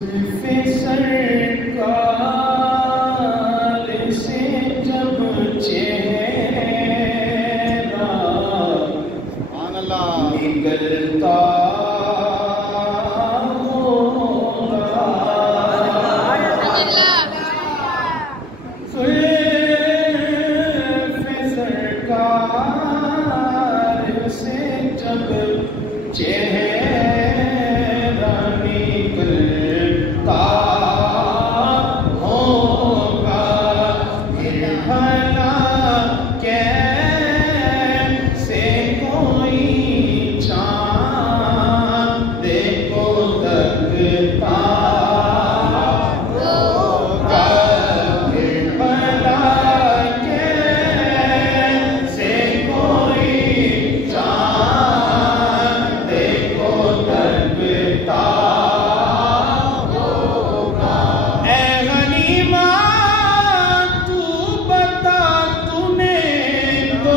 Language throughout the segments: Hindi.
सरकार से जब चेहरा निकलता होगा, सरकार से जब चेहरा निकलता होगा, फिर भला कैसे कोई चाँद को तकता होगा, फिर भला कैसे कोई चाँद को तकता होगा। ऐ गनीमा तू बता तूने तो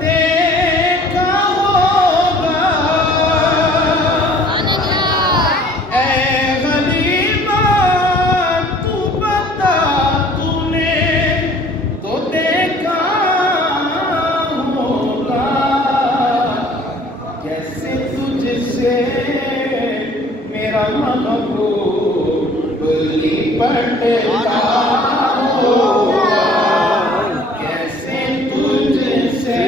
देखा होगा, ऐ गनीमा तू बता तूने तो देखा होगा, कैसे तुझसे मेरा महबूब लिपटता होगा, कैसे तुझसे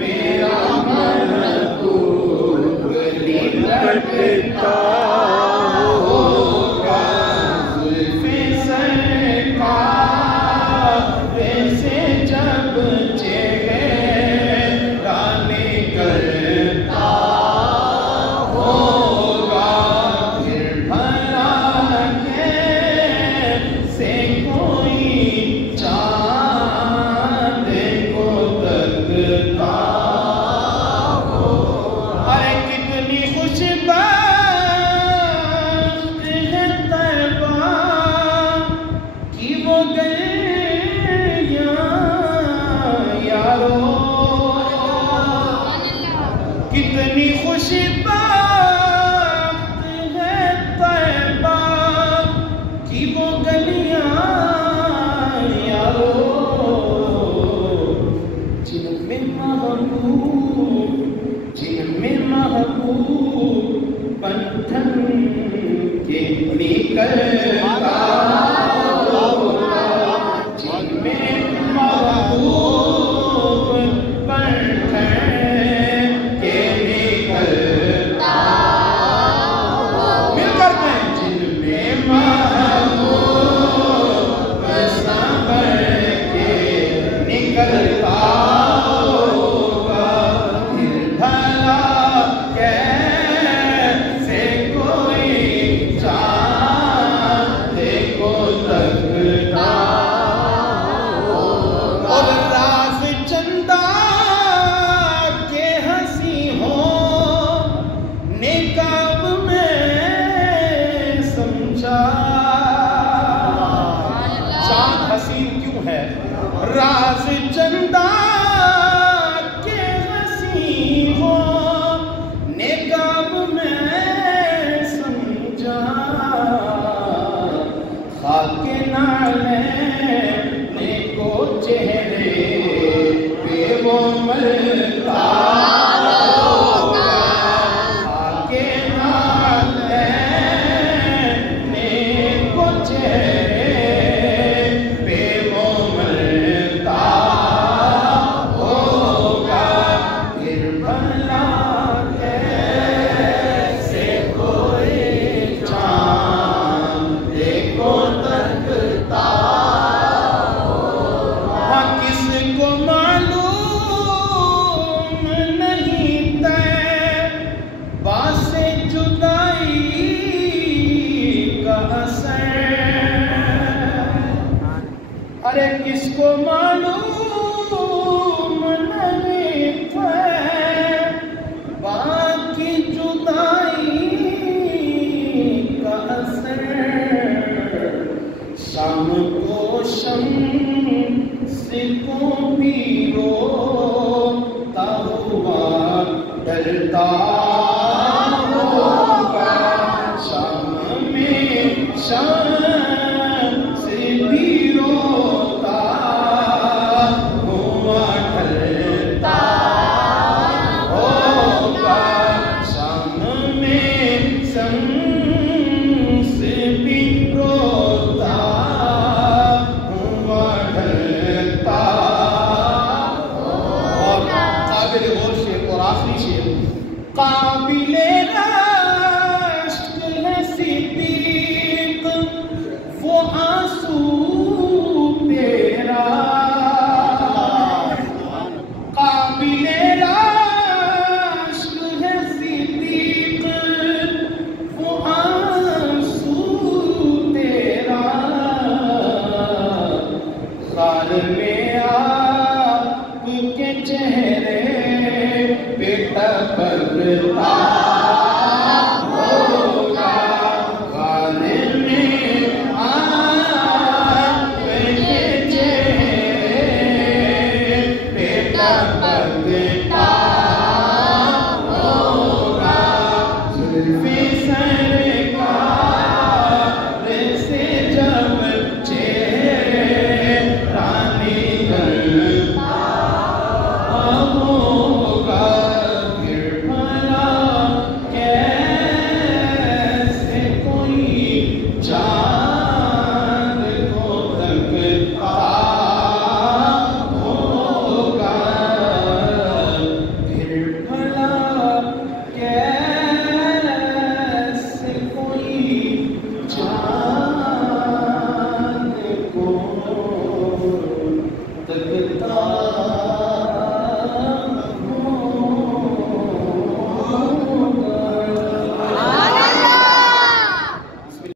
मेरा महबूब लिपटता होगा। जुल्फ़े सरकार से जब चेहरा निकलता होगा, फिर भला कैसे कोई चाँद को तकता होगा। अरे कितनी खुशबख्त है तैबा कि वो गलियां यारो, कितनी खुशबख्त है तैबा कि वो गलियां यारो, जिनमें महबूब बंधन के निकलता होगा, जिनमें महबूब बंधन के निकलता मिलकर के, जिनमें महबूब संभल के निकलता होगा, फिर भला कैसे कोई चाँद को तकता होगा। और राज चंदा के हंसी हो निकाब में समझा, चाँद हसीन क्यों है? राज चंदा के हंसी हो निकाब में समझा, खाके नाले को चेहरे पे वो मरता होगा, खाके नाले को चेहरे पे वो मरता होगा, फिर भला कैसे कोई चाँद को तकता होगा। किसको मालूम नहीं तैबा से जुदाई का असर, अरे किसको मालूम नहीं तैबा की जुदाई का असर, शाम को शम्स को भी रोता हुआ डरता होगा, शाम शान